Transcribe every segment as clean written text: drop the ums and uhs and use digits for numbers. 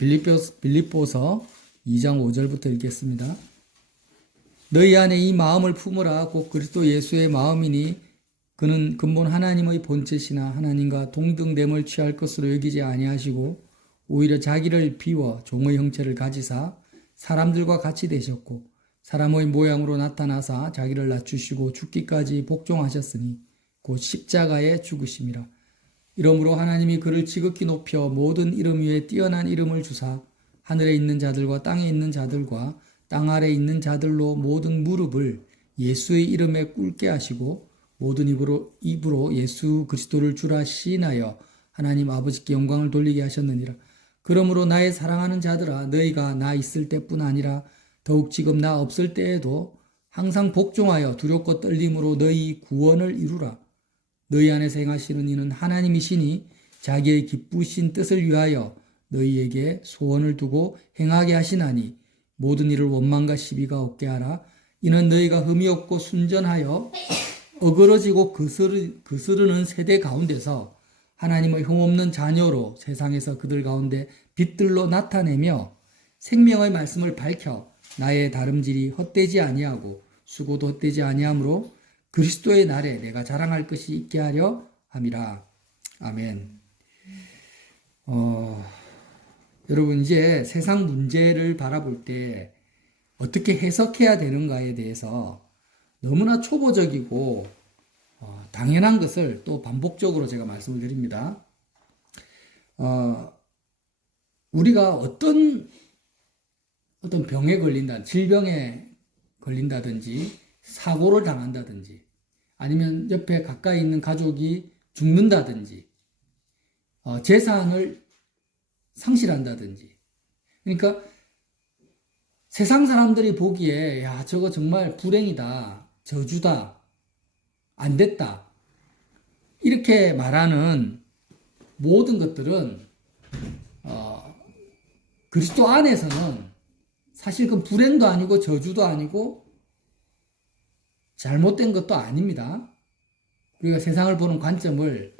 빌립보서 2장 5절부터 읽겠습니다. 너희 안에 이 마음을 품으라. 곧 그리스도 예수의 마음이니 그는 근본 하나님의 본체시나 하나님과 동등됨을 취할 것으로 여기지 아니하시고 오히려 자기를 비워 종의 형체를 가지사 사람들과 같이 되셨고 사람의 모양으로 나타나사 자기를 낮추시고 죽기까지 복종하셨으니 곧 십자가에 죽으심이라. 이러므로 하나님이 그를 지극히 높여 모든 이름 위에 뛰어난 이름을 주사 하늘에 있는 자들과 땅에 있는 자들과 땅 아래에 있는 자들로 모든 무릎을 예수의 이름에 꿇게 하시고 모든 입으로 예수 그리스도를 주라 시인하여 하나님 아버지께 영광을 돌리게 하셨느니라. 그러므로 나의 사랑하는 자들아, 너희가 나 있을 때뿐 아니라 더욱 지금 나 없을 때에도 항상 복종하여 두렵고 떨림으로 너희 구원을 이루라. 너희 안에서 행하시는 이는 하나님이시니 자기의 기쁘신 뜻을 위하여 너희에게 소원을 두고 행하게 하시나니 모든 일을 원망과 시비가 없게 하라. 이는 너희가 흠이 없고 순전하여 어그러지고 그스르는 세대 가운데서 하나님의 흠없는 자녀로 세상에서 그들 가운데 빛들로 나타내며 생명의 말씀을 밝혀 나의 다름질이 헛되지 아니하고 수고도 헛되지 아니하므로 그리스도의 날에 내가 자랑할 것이 있게 하려 함이라. 아멘. 여러분, 이제 세상 문제를 바라볼 때 어떻게 해석해야 되는가에 대해서 너무나 초보적이고 당연한 것을 또 반복적으로 제가 말씀을 드립니다. 우리가 어떤 병에 걸린다, 질병에 걸린다든지 사고를 당한다든지 아니면 옆에 가까이 있는 가족이 죽는다든지 재산을 상실한다든지, 그러니까 세상 사람들이 보기에 야, 저거 정말 불행이다, 저주다, 안 됐다, 이렇게 말하는 모든 것들은 그리스도 안에서는 사실 그 불행도 아니고 저주도 아니고 잘못된 것도 아닙니다. 우리가 세상을 보는 관점을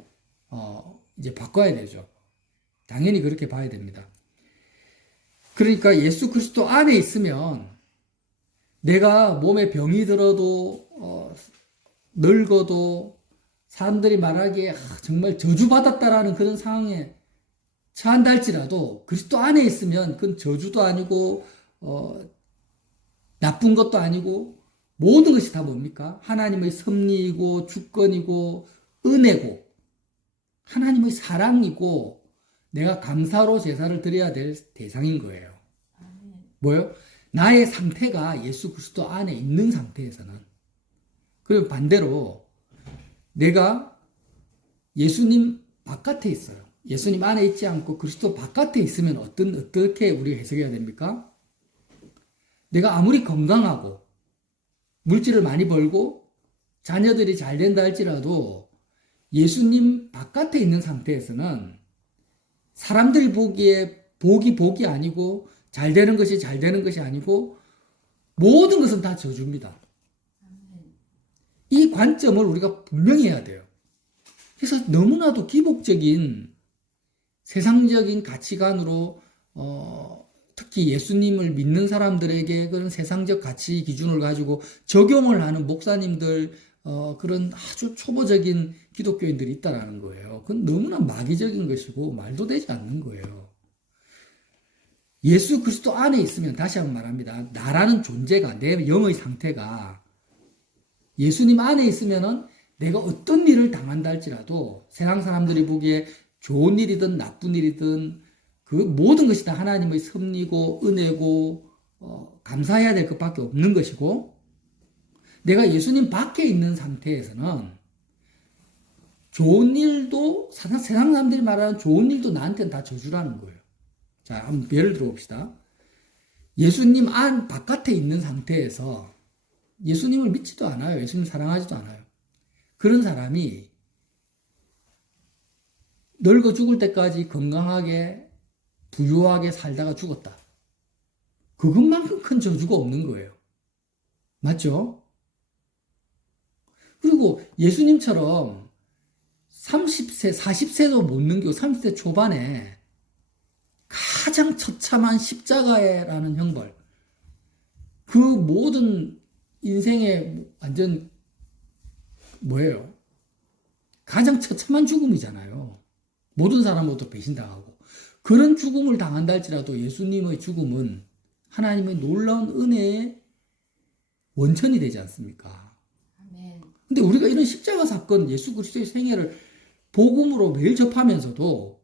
이제 바꿔야 되죠. 당연히 그렇게 봐야 됩니다. 그러니까 예수 그리스도 안에 있으면 내가 몸에 병이 들어도 늙어도 사람들이 말하기에 정말 저주받았다라는 그런 상황에 처한다 할지라도 그리스도 안에 있으면 그건 저주도 아니고 나쁜 것도 아니고 모든 것이 다 뭡니까? 하나님의 섭리이고 주권이고 은혜고 하나님의 사랑이고 내가 감사로 제사를 드려야 될 대상인 거예요. 뭐요? 나의 상태가 예수 그리스도 안에 있는 상태에서는. 그리고 반대로 내가 예수님 바깥에 있어요. 예수님 안에 있지 않고 그리스도 바깥에 있으면 어떻게 우리가 해석해야 됩니까? 내가 아무리 건강하고 물질을 많이 벌고 자녀들이 잘 된다 할지라도 예수님 바깥에 있는 상태에서는 사람들이 보기에 복이 아니고 잘 되는 것이 아니고 모든 것은 다 저주입니다. 이 관점을 우리가 분명히 해야 돼요. 그래서 너무나도 기복적인 세상적인 가치관으로 특히 예수님을 믿는 사람들에게 그런 세상적 가치 기준을 가지고 적용을 하는 목사님들, 그런 아주 초보적인 기독교인들이 있다라는 거예요. 그건 너무나 마귀적인 것이고 말도 되지 않는 거예요. 예수 그리스도 안에 있으면, 다시 한번 말합니다, 나라는 존재가, 내 영의 상태가 예수님 안에 있으면은 내가 어떤 일을 당한다 할지라도 세상 사람들이 보기에 좋은 일이든 나쁜 일이든 그 모든 것이 다 하나님의 섭리고 은혜고 감사해야 될 것밖에 없는 것이고, 내가 예수님 밖에 있는 상태에서는 좋은 일도, 세상 사람들이 말하는 좋은 일도 나한테는 다 저주라는 거예요. 자, 한번 예를 들어 봅시다. 예수님 바깥에 있는 상태에서 예수님을 믿지도 않아요. 예수님 사랑하지도 않아요. 그런 사람이 늙어 죽을 때까지 건강하게 부유하게 살다가 죽었다. 그것만큼 큰 저주가 없는 거예요. 맞죠? 그리고 예수님처럼 30세, 40세도 못 넘기고 30세 초반에 가장 처참한 십자가라는 형벌. 그 모든 인생의 완전 뭐예요? 가장 처참한 죽음이잖아요. 모든 사람으로부터 배신당하고. 그런 죽음을 당한다 할지라도 예수님의 죽음은 하나님의 놀라운 은혜의 원천이 되지 않습니까? 아멘. 근데 우리가 이런 십자가 사건, 예수 그리스도의 생애를 복음으로 매일 접하면서도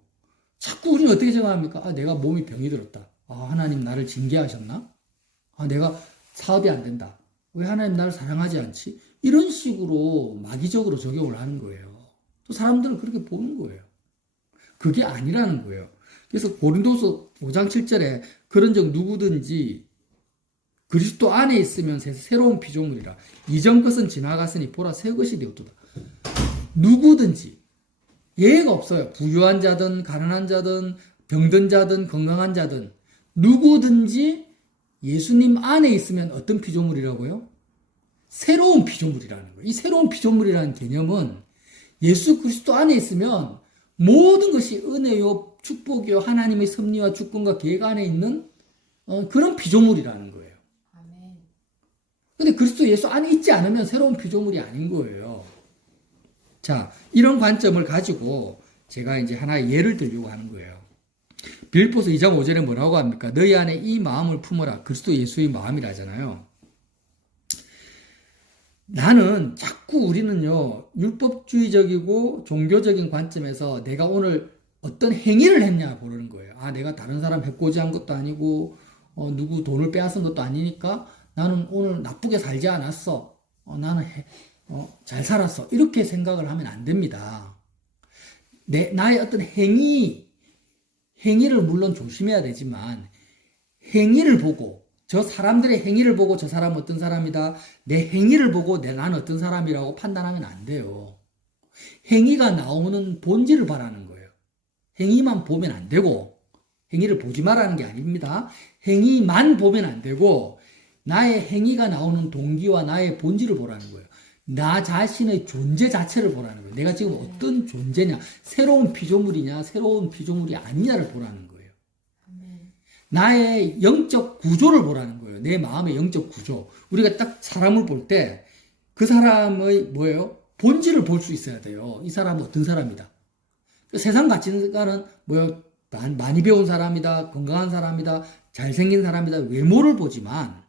자꾸 우리는 어떻게 생각합니까? 아, 내가 몸이 병이 들었다. 아, 하나님 나를 징계하셨나? 아, 내가 사업이 안 된다. 왜 하나님 나를 사랑하지 않지? 이런 식으로 마귀적으로 적용을 하는 거예요. 또 사람들은 그렇게 보는 거예요. 그게 아니라는 거예요. 그래서 고린도서 5장 7절에 그런즉 누구든지 그리스도 안에 있으면 새로운 피조물이라. 이전 것은 지나갔으니 보라 새 것이 되었도다. 누구든지 예외가 없어요. 부유한 자든 가난한 자든 병든 자든 건강한 자든 누구든지 예수님 안에 있으면 어떤 피조물이라고요? 새로운 피조물이라는 거예요. 이 새로운 피조물이라는 개념은 예수 그리스도 안에 있으면 모든 것이 은혜요, 축복이요, 하나님의 섭리와 주권과 계획 안에 있는 그런 피조물이라는 거예요. 아멘. 근데 그리스도 예수 안에 있지 않으면 새로운 피조물이 아닌 거예요. 자, 이런 관점을 가지고 제가 이제 하나의 예를 들려고 하는 거예요. 빌립보서 2장 5절에 뭐라고 합니까? 너희 안에 이 마음을 품어라. 그리스도 예수의 마음이라잖아요. 나는 자꾸 우리는요, 율법주의적이고 종교적인 관점에서 내가 오늘 어떤 행위를 했냐 보는 거예요. 아, 내가 다른 사람 해코지 한 것도 아니고, 누구 돈을 빼앗은 것도 아니니까 나는 오늘 나쁘게 살지 않았어. 나는 잘 살았어. 이렇게 생각을 하면 안 됩니다. 나의 어떤 행위를 물론 조심해야 되지만, 행위를 보고, 저 사람들의 행위를 보고 저 사람은 어떤 사람이다. 내 행위를 보고 나는 어떤 사람이라고 판단하면 안 돼요. 행위가 나오는 본질을 바라는 거예요. 행위만 보면 안 되고, 행위를 보지 말라는 게 아닙니다. 행위만 보면 안 되고, 나의 행위가 나오는 동기와 나의 본질을 보라는 거예요. 나 자신의 존재 자체를 보라는 거예요. 내가 지금 어떤 존재냐, 새로운 피조물이냐, 새로운 피조물이 아니냐를 보라는 거예요. 나의 영적 구조를 보라는 거예요. 내 마음의 영적 구조. 우리가 딱 사람을 볼 때 그 사람의 뭐예요? 본질을 볼 수 있어야 돼요. 이 사람은 어떤 사람이다. 세상 가치관은 뭐예요? 많이 배운 사람이다. 건강한 사람이다. 잘생긴 사람이다. 외모를 보지만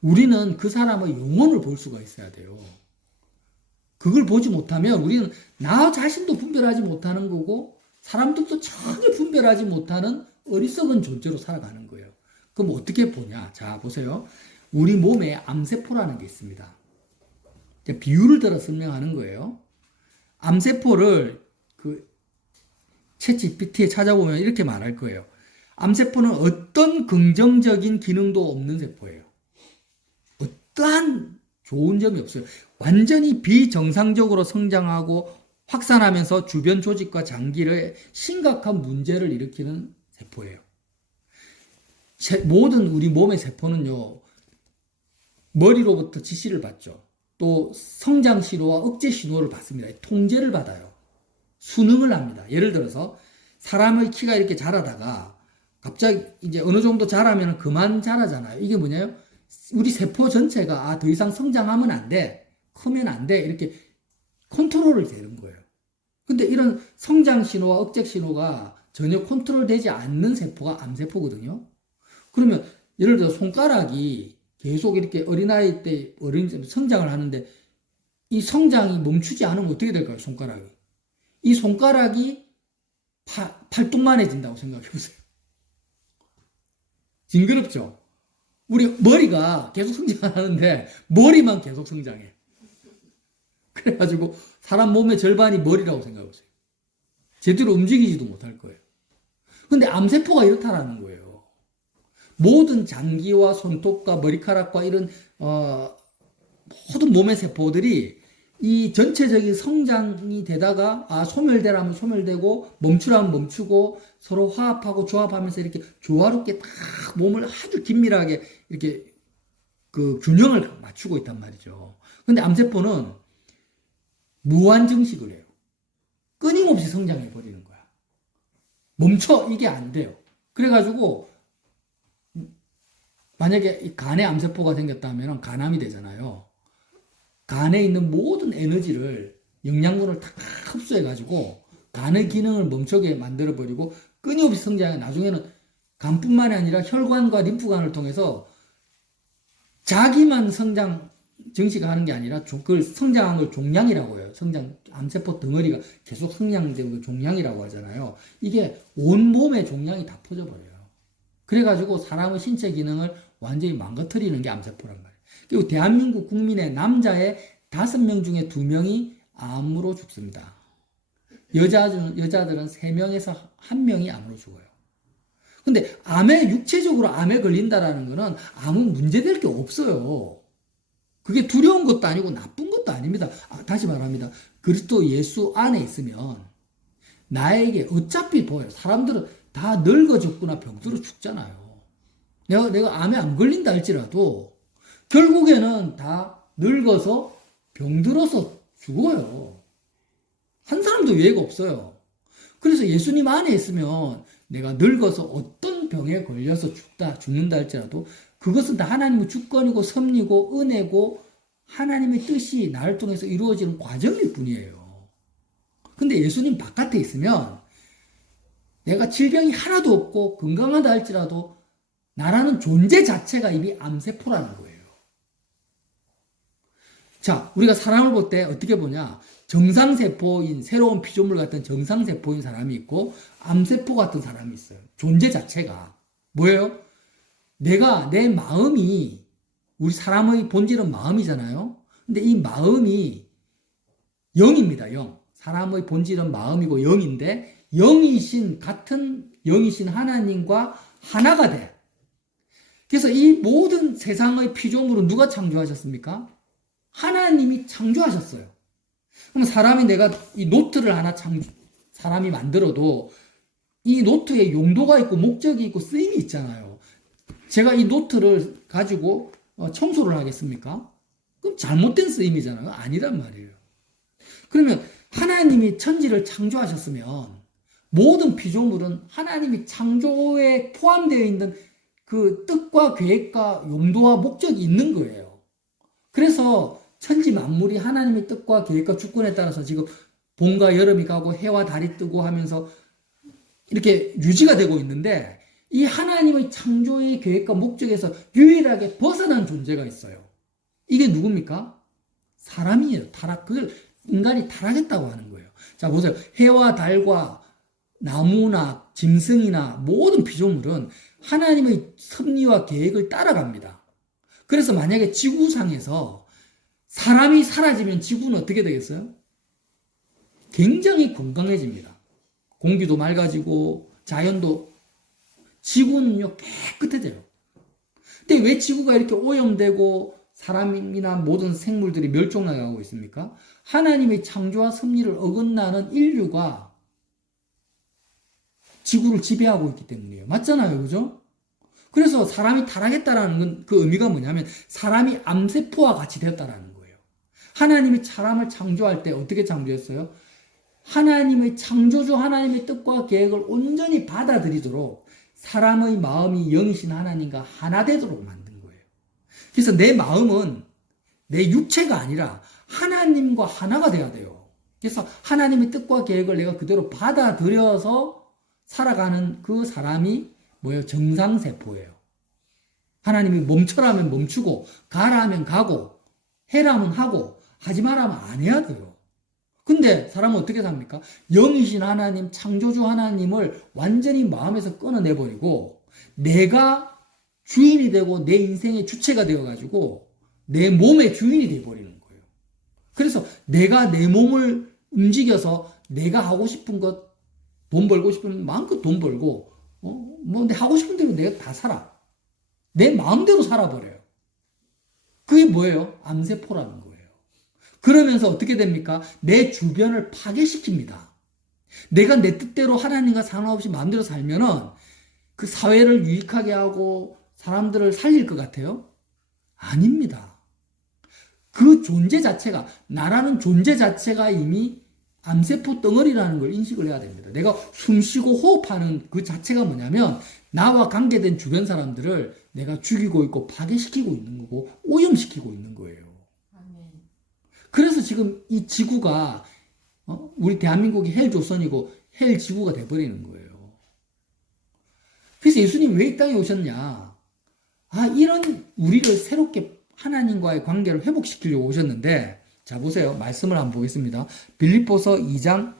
우리는 그 사람의 영혼을 볼 수가 있어야 돼요. 그걸 보지 못하면 우리는 나 자신도 분별하지 못하는 거고 사람들도 전혀 분별하지 못하는 어리석은 존재로 살아가는 거예요. 그럼 어떻게 보냐? 자, 보세요. 우리 몸에 암세포라는 게 있습니다. 비유를 들어 설명하는 거예요. 암세포를 챗GPT에 찾아보면 이렇게 말할 거예요. 암세포는 어떤 긍정적인 기능도 없는 세포예요. 어떠한 좋은 점이 없어요. 완전히 비정상적으로 성장하고 확산하면서 주변 조직과 장기를 심각한 문제를 일으키는 세포예요. 모든 우리 몸의 세포는요, 머리로부터 지시를 받죠. 또 성장 신호와 억제 신호를 받습니다. 통제를 받아요. 수능을 합니다. 예를 들어서 사람의 키가 이렇게 자라다가 갑자기 이제 어느 정도 자라면 그만 자라잖아요. 이게 뭐냐요? 우리 세포 전체가 더 이상 성장하면 안 돼. 크면 안 돼. 이렇게 컨트롤을 되는 거예요. 근데 이런 성장 신호와 억제 신호가 전혀 컨트롤되지 않는 세포가 암세포거든요. 그러면 예를 들어 손가락이 계속 이렇게 어린아이 때 성장을 하는데 이 성장이 멈추지 않으면 어떻게 될까요? 손가락이. 이 손가락이 팔뚝만해진다고 생각해 보세요. 징그럽죠? 우리 머리가 계속 성장 안 하는데 머리만 계속 성장해. 그래가지고 사람 몸의 절반이 머리라고 생각해 보세요. 제대로 움직이지도 못할 거예요. 근데 암세포가 이렇다라는 거예요. 모든 장기와 손톱과 머리카락과 이런 모든 몸의 세포들이 이 전체적인 성장이 되다가 소멸되라면 소멸되고 멈추라면 멈추고 서로 화합하고 조합하면서 이렇게 조화롭게 딱 몸을 아주 긴밀하게 이렇게 그 균형을 맞추고 있단 말이죠. 근데 암세포는 무한 증식을 해요. 끊임없이 성장해 버리는 거야. 멈춰 이게 안 돼요. 그래가지고 만약에 이 간에 암세포가 생겼다면 간암이 되잖아요. 간에 있는 모든 에너지를 영양분을 다 흡수해가지고 간의 기능을 멈추게 만들어버리고 끊임없이 성장해 나중에는 간뿐만이 아니라 혈관과 림프관을 통해서 자기만 성장 증식을 하는 게 아니라 그걸 성장한 걸 종양이라고 해요. 암세포 덩어리가 계속 성장되는 걸 종양이라고 하잖아요. 이게 온몸에 종양이 다 퍼져버려요. 그래가지고 사람의 신체 기능을 완전히 망가뜨리는 게 암세포란 말이에요. 그리고 대한민국 국민의 남자의 5명 중에 2명이 암으로 죽습니다. 여자들은 3명에서 1명이 암으로 죽어요. 근데 육체적으로 암에 걸린다라는 거는 아무 문제될 게 없어요. 그게 두려운 것도 아니고 나쁜 것도 아닙니다. 다시 말합니다. 그리스도 예수 안에 있으면 나에게 어차피 보여요. 사람들은 다 늙어졌구나 병들어 죽잖아요. 내가 암에 안 걸린다 할지라도 결국에는 다 늙어서 병들어서 죽어요. 한 사람도 예외가 없어요. 그래서 예수님 안에 있으면 내가 늙어서 어떤 병에 걸려서 죽는다 할지라도 그것은 다 하나님의 주권이고 섭리고 은혜고 하나님의 뜻이 나를 통해서 이루어지는 과정일 뿐이에요. 근데 예수님 바깥에 있으면 내가 질병이 하나도 없고 건강하다 할지라도 나라는 존재 자체가 이미 암세포라는 거예요. 자, 우리가 사람을 볼 때 어떻게 보냐? 정상세포인 새로운 피조물 같은 정상세포인 사람이 있고 암세포 같은 사람이 있어요. 존재 자체가 뭐예요? 내 마음이 우리 사람의 본질은 마음이잖아요. 근데 이 마음이 영입니다. 영. 사람의 본질은 마음이고 영인데 같은 영이신 하나님과 하나가 돼. 그래서 이 모든 세상의 피조물은 누가 창조하셨습니까? 하나님이 창조하셨어요. 그럼 내가 이 노트를 사람이 만들어도 이 노트에 용도가 있고 목적이 있고 쓰임이 있잖아요. 제가 이 노트를 가지고 청소를 하겠습니까? 그럼 잘못된 쓰임이잖아요. 아니란 말이에요. 그러면 하나님이 천지를 창조하셨으면 모든 피조물은 하나님이 창조에 포함되어 있는 그 뜻과 계획과 용도와 목적이 있는 거예요. 그래서 천지 만물이 하나님의 뜻과 계획과 주권에 따라서 지금 봄과 여름이 가고 해와 달이 뜨고 하면서 이렇게 유지가 되고 있는데 이 하나님의 창조의 계획과 목적에서 유일하게 벗어난 존재가 있어요. 이게 누굽니까? 사람이에요. 그걸 인간이 타락했다고 하는 거예요. 자, 보세요. 해와 달과 나무나 짐승이나 모든 피조물은 하나님의 섭리와 계획을 따라갑니다. 그래서 만약에 지구상에서 사람이 사라지면 지구는 어떻게 되겠어요? 굉장히 건강해집니다. 공기도 맑아지고 자연도 지구는요 깨끗해져요. 근데 왜 지구가 이렇게 오염되고 사람이나 모든 생물들이 멸종나가고 있습니까? 하나님의 창조와 섭리를 어긋나는 인류가 지구를 지배하고 있기 때문이에요. 맞잖아요. 그죠? 그래서 사람이 타락했다라는 건 그 의미가 뭐냐면 사람이 암세포와 같이 되었다라는 거예요. 하나님이 사람을 창조할 때 어떻게 창조했어요? 하나님의 창조주 하나님의 뜻과 계획을 온전히 받아들이도록 사람의 마음이 영이신 하나님과 하나 되도록 만든 거예요. 그래서 내 마음은 내 육체가 아니라 하나님과 하나가 돼야 돼요. 그래서 하나님의 뜻과 계획을 내가 그대로 받아들여서 살아가는 그 사람이 뭐예요? 정상세포예요. 하나님이 멈춰라면 멈추고 가라 하면 가고 해라면 하고 하지 말라면 안 해야 돼요. 근데 사람은 어떻게 삽니까? 영이신 하나님, 창조주 하나님을 완전히 마음에서 끊어내버리고 내가 주인이 되고 내 인생의 주체가 되어가지고 내 몸의 주인이 되어버리는 거예요. 그래서 내가 내 몸을 움직여서 내가 하고 싶은 것, 돈 벌고 싶으면 마음껏 돈 벌고 내 하고 싶은 대로 내가 다 살아. 내 마음대로 살아버려요. 그게 뭐예요? 암세포라는 거예요. 그러면서 어떻게 됩니까? 내 주변을 파괴시킵니다. 내가 내 뜻대로 하나님과 상관없이 마음대로 살면은 그 사회를 유익하게 하고 사람들을 살릴 것 같아요? 아닙니다. 그 존재 자체가, 나라는 존재 자체가 이미 암세포 덩어리라는 걸 인식을 해야 됩니다. 내가 숨쉬고 호흡하는 그 자체가 뭐냐면 나와 관계된 주변 사람들을 내가 죽이고 있고 파괴시키고 있는 거고 오염시키고 있는 거예요. 그래서 지금 이 지구가 우리 대한민국이 헬조선이고 헬지구가 돼버리는 거예요. 그래서 예수님이 왜 이 땅에 오셨냐? 이런 우리를 새롭게 하나님과의 관계를 회복시키려고 오셨는데, 자 보세요. 말씀을 한번 보겠습니다. 빌립보서 2장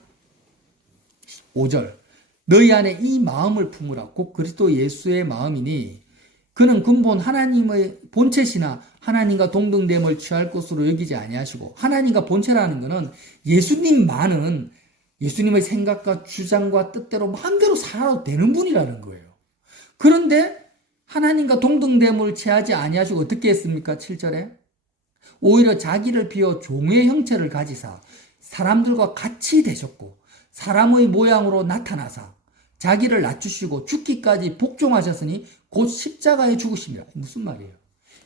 5절. 너희 안에 이 마음을 품으라. 곧 그리스도 예수의 마음이니 그는 근본 하나님의 본체시나 하나님과 동등됨을 취할 것으로 여기지 아니하시고, 하나님과 본체라는 것은 예수님만은 예수님의 생각과 주장과 뜻대로 마음대로 살아도 되는 분이라는 거예요. 그런데 하나님과 동등됨을 취하지 아니하시고 어떻게 했습니까? 7절에 오히려 자기를 비워 종의 형체를 가지사 사람들과 같이 되셨고 사람의 모양으로 나타나사 자기를 낮추시고 죽기까지 복종하셨으니 곧 십자가에 죽으심이라. 무슨 말이에요?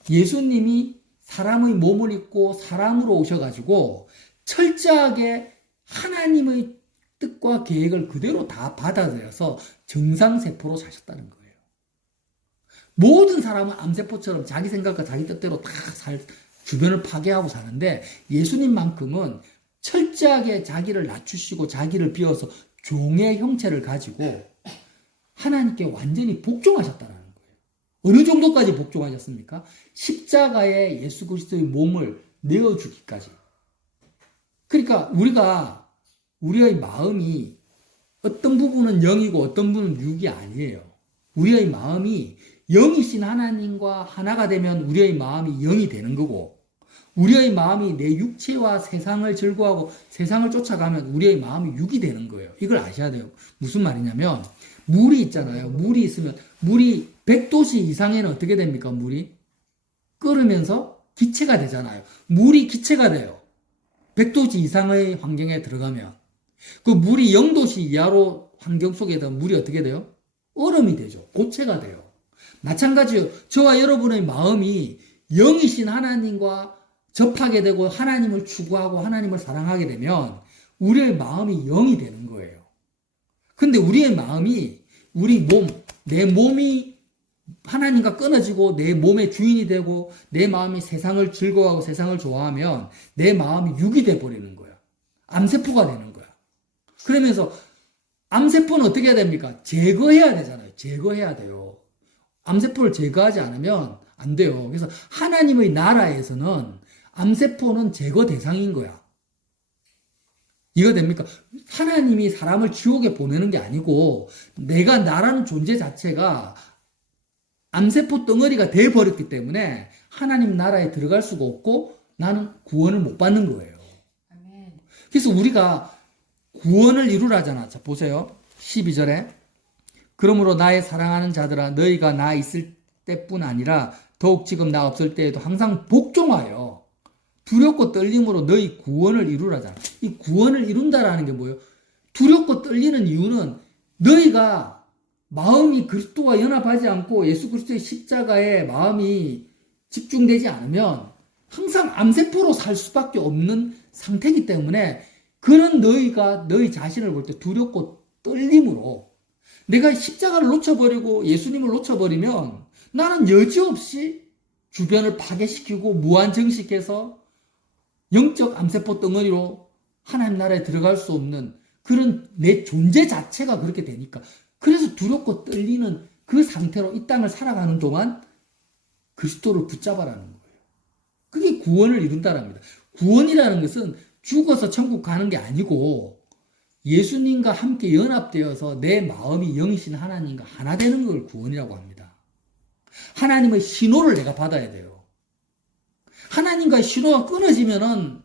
예수님이 사람의 몸을 입고 사람으로 오셔가지고 철저하게 하나님의 뜻과 계획을 그대로 다 받아들여서 정상세포로 사셨다는 거예요. 모든 사람은 암세포처럼 자기 생각과 자기 뜻대로 다 주변을 파괴하고 사는데, 예수님만큼은 철저하게 자기를 낮추시고 자기를 비워서 종의 형체를 가지고 하나님께 완전히 복종하셨다는 거예요. 어느 정도까지 복종하셨습니까? 십자가에 예수 그리스도의 몸을 내어주기까지. 그러니까 우리의 마음이 어떤 부분은 영이고 어떤 부분은 육이 아니에요. 우리의 마음이 영이신 하나님과 하나가 되면 우리의 마음이 영이 되는 거고, 우리의 마음이 내 육체와 세상을 즐거워하고 세상을 쫓아가면 우리의 마음이 육이 되는 거예요. 이걸 아셔야 돼요. 무슨 말이냐면 물이 있잖아요. 물이 있으면 물이 100도씨 이상에는 어떻게 됩니까? 물이 끓으면서 기체가 되잖아요. 물이 기체가 돼요. 100도씨 이상의 환경에 들어가면. 그 물이 0도씨 이하로 환경 속에 들어가면 물이 어떻게 돼요? 얼음이 되죠. 고체가 돼요. 마찬가지요. 저와 여러분의 마음이 영이신 하나님과 접하게 되고 하나님을 추구하고 하나님을 사랑하게 되면 우리의 마음이 영이 되는 거예요. 근데 우리의 마음이 내 몸이 하나님과 끊어지고 내 몸의 주인이 되고 내 마음이 세상을 즐거워하고 세상을 좋아하면 내 마음이 육이 돼버리는 거야. 암세포가 되는 거야. 그러면서 암세포는 어떻게 해야 됩니까? 제거해야 되잖아요. 제거해야 돼요. 암세포를 제거하지 않으면 안 돼요. 그래서 하나님의 나라에서는 암세포는 제거 대상인 거야. 이거 됩니까? 하나님이 사람을 지옥에 보내는 게 아니고 내가 나라는 존재 자체가 암세포 덩어리가 돼버렸기 때문에 하나님 나라에 들어갈 수가 없고 나는 구원을 못 받는 거예요. 그래서 우리가 구원을 이루라잖아. 자, 보세요. 12절에 그러므로 나의 사랑하는 자들아 너희가 나 있을 때뿐 아니라 더욱 지금 나 없을 때에도 항상 복종하여 두렵고 떨림으로 너희 구원을 이루라잖아. 이 구원을 이룬다라는 게 뭐예요? 두렵고 떨리는 이유는 너희가 마음이 그리스도와 연합하지 않고 예수 그리스도의 십자가에 마음이 집중되지 않으면 항상 암세포로 살 수밖에 없는 상태이기 때문에 그런 너희가 너희 자신을 볼 때 두렵고 떨림으로 내가 십자가를 놓쳐버리고 예수님을 놓쳐버리면 나는 여지없이 주변을 파괴시키고 무한정식해서 영적 암세포 덩어리로 하나님 나라에 들어갈 수 없는 그런 내 존재 자체가 그렇게 되니까 그래서 두렵고 떨리는 그 상태로 이 땅을 살아가는 동안 그리스도를 붙잡아라는 거예요. 그게 구원을 이룬다는 겁니다. 구원이라는 것은 죽어서 천국 가는 게 아니고 예수님과 함께 연합되어서 내 마음이 영이신 하나님과 하나 되는 걸 구원이라고 합니다. 하나님의 신호를 내가 받아야 돼요. 하나님과의 신호가 끊어지면은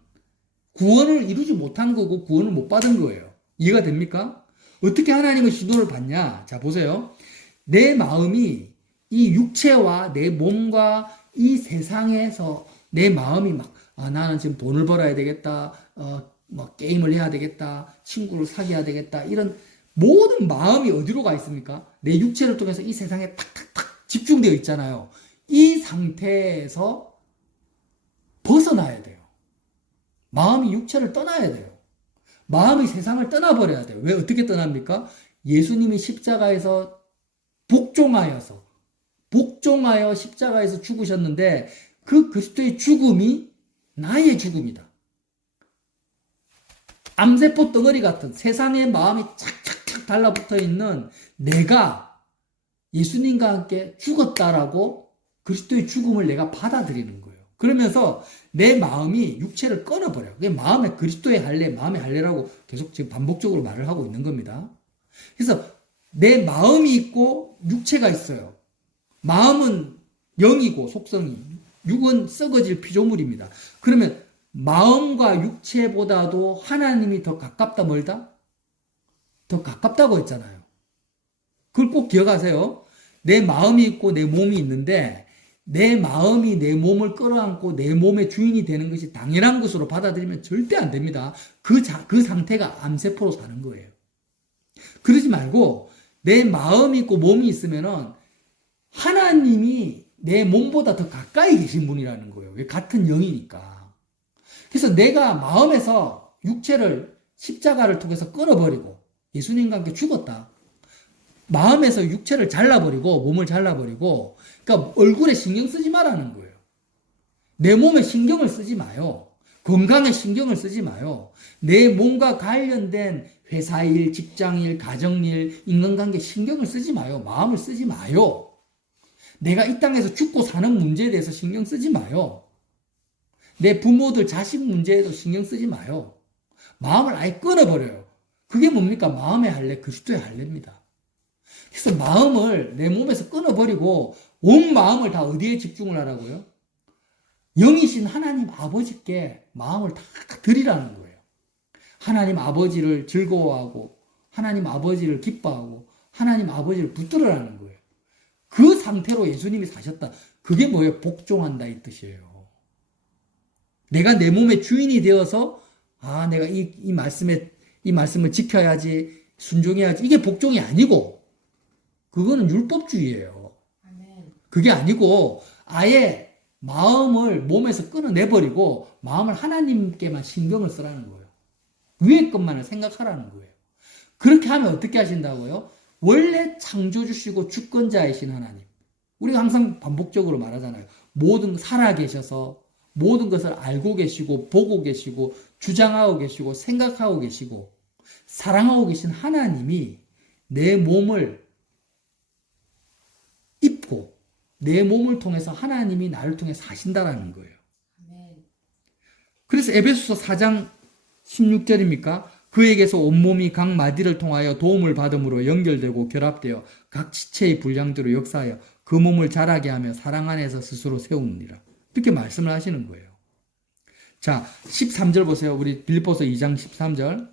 구원을 이루지 못한 거고 구원을 못 받은 거예요. 이해가 됩니까? 어떻게 하나님의 신호를 받냐? 자, 보세요. 내 마음이 이 육체와 내 몸과 이 세상에서 내 마음이 나는 지금 돈을 벌어야 되겠다. 게임을 해야 되겠다. 친구를 사귀어야 되겠다. 이런 모든 마음이 어디로 가 있습니까? 내 육체를 통해서 이 세상에 탁탁탁 집중되어 있잖아요. 이 상태에서 벗어나야 돼요. 마음이 육체를 떠나야 돼요. 마음이 세상을 떠나버려야 돼요. 왜 어떻게 떠납니까? 예수님이 십자가에서 복종하여 십자가에서 죽으셨는데 그 그리스도의 죽음이 나의 죽음이다. 암세포 덩어리 같은 세상의 마음이 착착착 달라붙어 있는 내가 예수님과 함께 죽었다라고 그리스도의 죽음을 내가 받아들이는 거예요. 그러면서 내 마음이 육체를 끊어버려요. 그게 마음의 그리스도의 할례, 마음의 할례라고 계속 지금 반복적으로 말을 하고 있는 겁니다. 그래서 내 마음이 있고 육체가 있어요. 마음은 영이고 속성이, 육은 썩어질 피조물입니다. 그러면 마음과 육체보다도 하나님이 더 가깝다 멀다? 더 가깝다고 했잖아요. 그걸 꼭 기억하세요. 내 마음이 있고 내 몸이 있는데 내 마음이 내 몸을 끌어안고 내 몸의 주인이 되는 것이 당연한 것으로 받아들이면 절대 안 됩니다. 그 상태가 암세포로 사는 거예요. 그러지 말고 내 마음이 있고 몸이 있으면은 하나님이 내 몸보다 더 가까이 계신 분이라는 거예요. 같은 영이니까. 그래서 내가 마음에서 육체를 십자가를 통해서 끊어버리고 예수님과 함께 죽었다. 마음에서 육체를 잘라버리고 몸을 잘라버리고 그러니까 얼굴에 신경 쓰지 말라는 거예요. 내 몸에 신경을 쓰지 마요. 건강에 신경을 쓰지 마요. 내 몸과 관련된 회사일, 직장일, 가정일, 인간관계 신경을 쓰지 마요. 마음을 쓰지 마요. 내가 이 땅에서 죽고 사는 문제에 대해서 신경 쓰지 마요. 내 부모들 자식 문제에도 신경 쓰지 마요. 마음을 아예 끊어버려요. 그게 뭡니까? 마음의 할례, 그리스도의 할례입니다. 그래서 마음을 내 몸에서 끊어버리고 온 마음을 다 어디에 집중을 하라고요? 영이신 하나님 아버지께 마음을 다 드리라는 거예요. 하나님 아버지를 즐거워하고 하나님 아버지를 기뻐하고 하나님 아버지를 붙들으라는 거예요. 그 상태로 예수님이 사셨다. 그게 뭐예요? 복종한다 이 뜻이에요. 내가 내 몸의 주인이 되어서 내가 이 말씀을 지켜야지, 순종해야지. 이게 복종이 아니고 그거는 율법주의예요. 그게 아니고 아예 마음을 몸에서 끊어내버리고 마음을 하나님께만 신경을 쓰라는 거예요. 위의 것만을 생각하라는 거예요. 그렇게 하면 어떻게 하신다고요? 원래 창조주시고 주권자이신 하나님. 우리가 항상 반복적으로 말하잖아요. 모든 살아계셔서 모든 것을 알고 계시고 보고 계시고 주장하고 계시고 생각하고 계시고 사랑하고 계신 하나님이 내 몸을 입고 내 몸을 통해서 하나님이 나를 통해 사신다라는 거예요. 그래서 에베소서 4장 16절입니까? 그에게서 온몸이 각 마디를 통하여 도움을 받음으로 연결되고 결합되어 각 지체의 분량대로 역사하여 그 몸을 자라게 하며 사랑 안에서 스스로 세우느니라. 이렇게 말씀을 하시는 거예요. 자, 13절 보세요. 우리 빌립보서 2장 13절.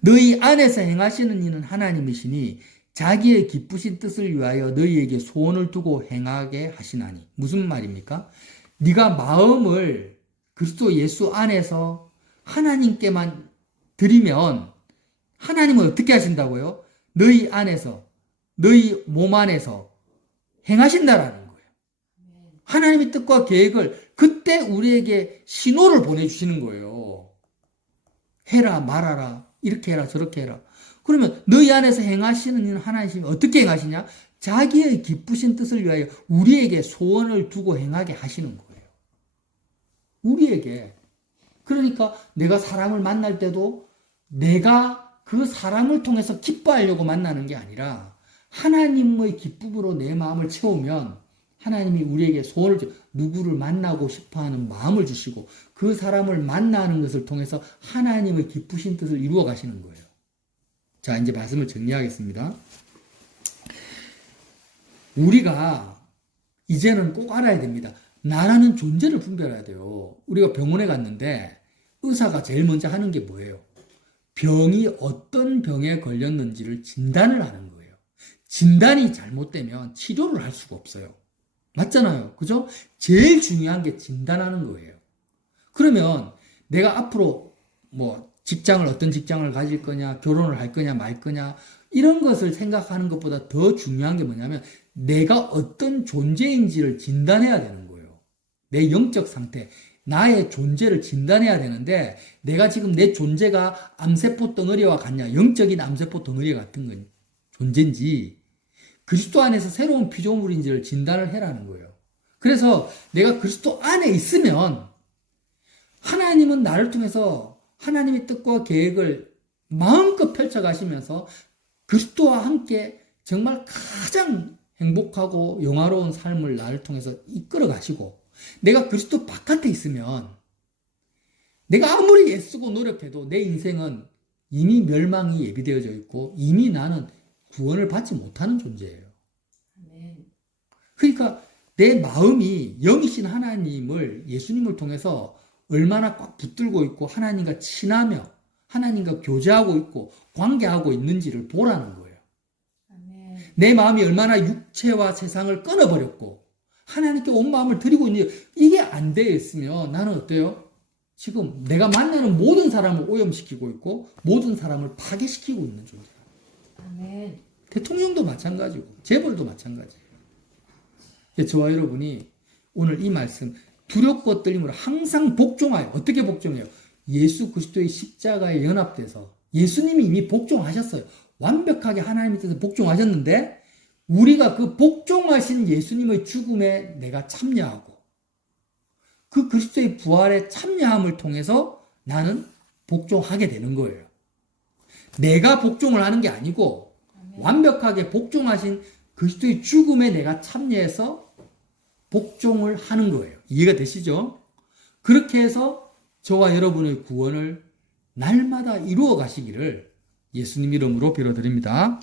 너희 안에서 행하시는 이는 하나님이시니 자기의 기쁘신 뜻을 위하여 너희에게 소원을 두고 행하게 하시나니. 무슨 말입니까? 네가 마음을 그리스도 예수 안에서 하나님께만 드리면 하나님은 어떻게 하신다고요? 너희 안에서, 너희 몸 안에서 행하신다라는 거예요. 하나님의 뜻과 계획을 그때 우리에게 신호를 보내주시는 거예요. 해라, 말아라, 이렇게 해라, 저렇게 해라. 그러면 너희 안에서 행하시는 하나님이 어떻게 행하시냐? 자기의 기쁘신 뜻을 위하여 우리에게 소원을 두고 행하게 하시는 거예요. 우리에게. 그러니까 내가 사람을 만날 때도 내가 그 사람을 통해서 기뻐하려고 만나는 게 아니라 하나님의 기쁨으로 내 마음을 채우면 하나님이 우리에게 소원을 누구를 만나고 싶어하는 마음을 주시고 그 사람을 만나는 것을 통해서 하나님의 기쁘신 뜻을 이루어 가시는 거예요. 자, 이제 말씀을 정리하겠습니다. 우리가 이제는 꼭 알아야 됩니다. 나라는 존재를 분별해야 돼요. 우리가 병원에 갔는데 의사가 제일 먼저 하는 게 뭐예요? 병이 어떤 병에 걸렸는지를 진단을 하는 거예요. 진단이 잘못되면 치료를 할 수가 없어요. 맞잖아요. 그죠? 제일 중요한 게 진단하는 거예요. 그러면 내가 앞으로 어떤 직장을 가질 거냐, 결혼을 할 거냐, 말 거냐, 이런 것을 생각하는 것보다 더 중요한 게 뭐냐면 내가 어떤 존재인지를 진단해야 되는 거예요. 내 영적 상태, 나의 존재를 진단해야 되는데 내가 지금 내 존재가 암세포 덩어리와 같냐, 영적인 암세포 덩어리와 같은 존재인지 그리스도 안에서 새로운 피조물인지를 진단을 해라는 거예요. 그래서 내가 그리스도 안에 있으면 하나님은 나를 통해서 하나님의 뜻과 계획을 마음껏 펼쳐가시면서 그리스도와 함께 정말 가장 행복하고 영화로운 삶을 나를 통해서 이끌어 가시고, 내가 그리스도 바깥에 있으면 내가 아무리 애쓰고 노력해도 내 인생은 이미 멸망이 예비되어져 있고 이미 나는 구원을 받지 못하는 존재예요. 그러니까 내 마음이 영이신 하나님을, 예수님을 통해서 얼마나 꽉 붙들고 있고 하나님과 친하며 하나님과 교제하고 있고 관계하고 있는지를 보라는 거예요. 내 마음이 얼마나 육체와 세상을 끊어버렸고 하나님께 온 마음을 드리고 있는지, 이게 안 되어 있으면 나는 어때요? 지금 내가 만나는 모든 사람을 오염시키고 있고 모든 사람을 파괴시키고 있는 존재예요. 아멘. 대통령도 마찬가지고 재벌도 마찬가지예요. 저와 여러분이 오늘 이 말씀 두렵고 떨림으로 항상 복종하여, 어떻게 복종해요? 예수 그리스도의 십자가에 연합돼서 예수님이 이미 복종하셨어요. 완벽하게 하나님의 뜻에 복종하셨는데 우리가 그 복종하신 예수님의 죽음에 내가 참여하고 그 그리스도의 부활에 참여함을 통해서 나는 복종하게 되는 거예요. 내가 복종을 하는 게 아니고 완벽하게 복종하신 그리스도의 죽음에 내가 참여해서 복종을 하는 거예요. 이해가 되시죠? 그렇게 해서 저와 여러분의 구원을 날마다 이루어 가시기를 예수님 이름으로 빌어드립니다.